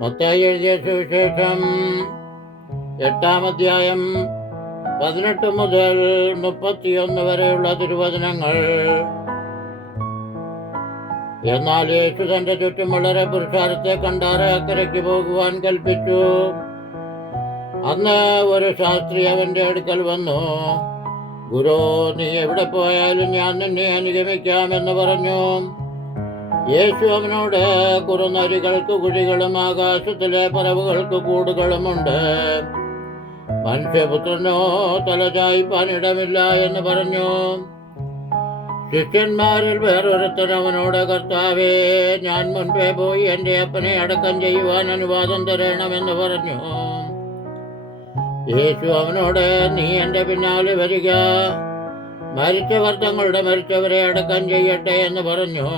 മത്തായി എഴുതിയ സുവിശേഷം 8-ാം അധ്യായം 18 മുതൽ 31 വരെയുള്ള തിരുവചനങ്ങൾ. എന്നാൽ യേശു തന്റെ ചുറ്റും വളരെ പുരുഷാരത്തെ കണ്ടാറെ അക്കരയ്ക്ക് പോകുവാൻ കൽപ്പിച്ചു. അന്ന് ഒരു ശാസ്ത്രി അവന്റെ അടുക്കൽ വന്നു, ഗുരു, നീ എവിടെ പോയാലും ഞാൻ നിന്നെ അനുഗമിക്കാമെന്ന് പറഞ്ഞു. യേശു അവനോട്, കുറുനരികൾക്ക് കുഴികളും ആകാശത്തിലെ പറവുകൾക്ക് കൂടുകളുമുണ്ട്, മനുഷ്യപുത്രനോ തലചായ്പാൻ ഇടമില്ല എന്ന് പറഞ്ഞു. ശിഷ്യന്മാരിൽ വേറൊരുത്തൻ അവനോട്, കർത്താവേ, ഞാൻ മുൻപേ പോയി എൻ്റെ അപ്പനെ അടക്കം ചെയ്യുവാൻ അനുവാദം തരണമെന്ന് പറഞ്ഞു. യേശു അവനോട്, നീ എൻ്റെ പിന്നാലെ വരിക, മരിച്ചവർ തങ്ങളുടെ മരിച്ചവരെ അടക്കം ചെയ്യട്ടെ എന്ന് പറഞ്ഞു.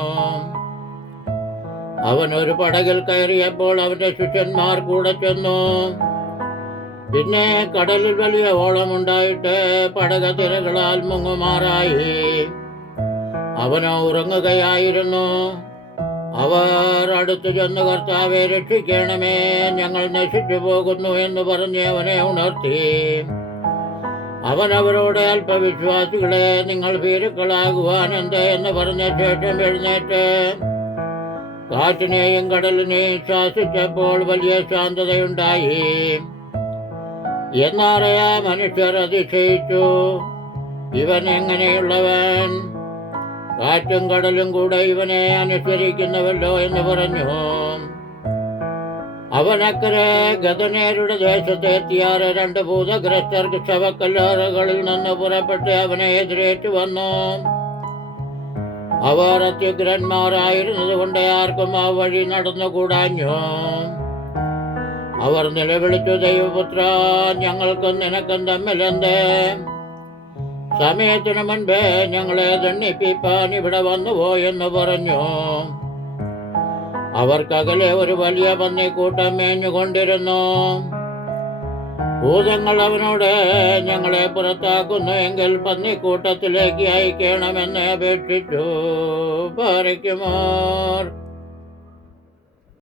അവൻ ഒരു പടകിൽ കയറിയപ്പോൾ അവന്റെ ശിഷ്യന്മാർ കൂടെ ചെന്നു. പിന്നെ കടലിൽ വലിയ ഓളമുണ്ടായിട്ട് പടക തിരകളാൽ മുങ്ങുമാറായി. അവനോ ഉറങ്ങുകയായിരുന്നു. അവർ അടുത്തു ചെന്ന്, കർത്താവെ, രക്ഷിക്കണമേ, ഞങ്ങൾ നശിച്ചു പോകുന്നു എന്ന് പറഞ്ഞ് അവനെ ഉണർത്തി. അവൻ അവരോട്, അല്പവിശ്വാസികളെ, നിങ്ങൾ ഭീരുക്കളാകുവാൻ എന്ത് എന്ന് പറഞ്ഞ ശേഷം എഴുന്നേറ്റ് കാറ്റിനെയും കടലിനെയും ശ്വാസിച്ചപ്പോൾ വലിയ ശാന്തതയുണ്ടായി. എന്നറിയാ മനുഷ്യർ അതിശയിച്ചു, ഇവൻ എങ്ങനെയുള്ളവൻ, കാറ്റും കടലും കൂടെ ഇവനെ അനുസരിക്കുന്നുവല്ലോ എന്ന് പറഞ്ഞു. അവനക്കരെ ഗദനേരുടെ ദേശത്ത് എത്തിയാറ് 2 ഭൂതഗ്രസ്തർ ശവക്കല്ലറകളിൽ നിന്ന് പുറപ്പെട്ട് അവനെ എതിരേറ്റു വന്നു. അവർ അത്യുഗ്രന്മാരായിരുന്നത് കൊണ്ട് ആർക്കും ആ വഴി നടന്നുകൂടാഞ്ഞു. അവർ നിലവിളിച്ചു, ദൈവപുത്ര, ഞങ്ങൾക്കും നിനക്കും തമ്മിലെന്ത്? സമയത്തിനു മുൻപേ ഞങ്ങളെ ദണ്ഡിപ്പിപ്പാൻ ഇവിടെ വന്നുപോയെന്ന് പറഞ്ഞു. അവർക്കകലെ ഒരു വലിയ പന്നിക്കൂട്ടം മേഞ്ഞുകൊണ്ടിരുന്നു. ഭൂതങ്ങൾ അവനോട്, ഞങ്ങളെ പുറത്താക്കുന്നു എങ്കിൽ പന്നിക്കൂട്ടത്തിലേക്ക് അയക്കണമെന്ന് അപേക്ഷിച്ചു. പാറയ്ക്കുമോർ.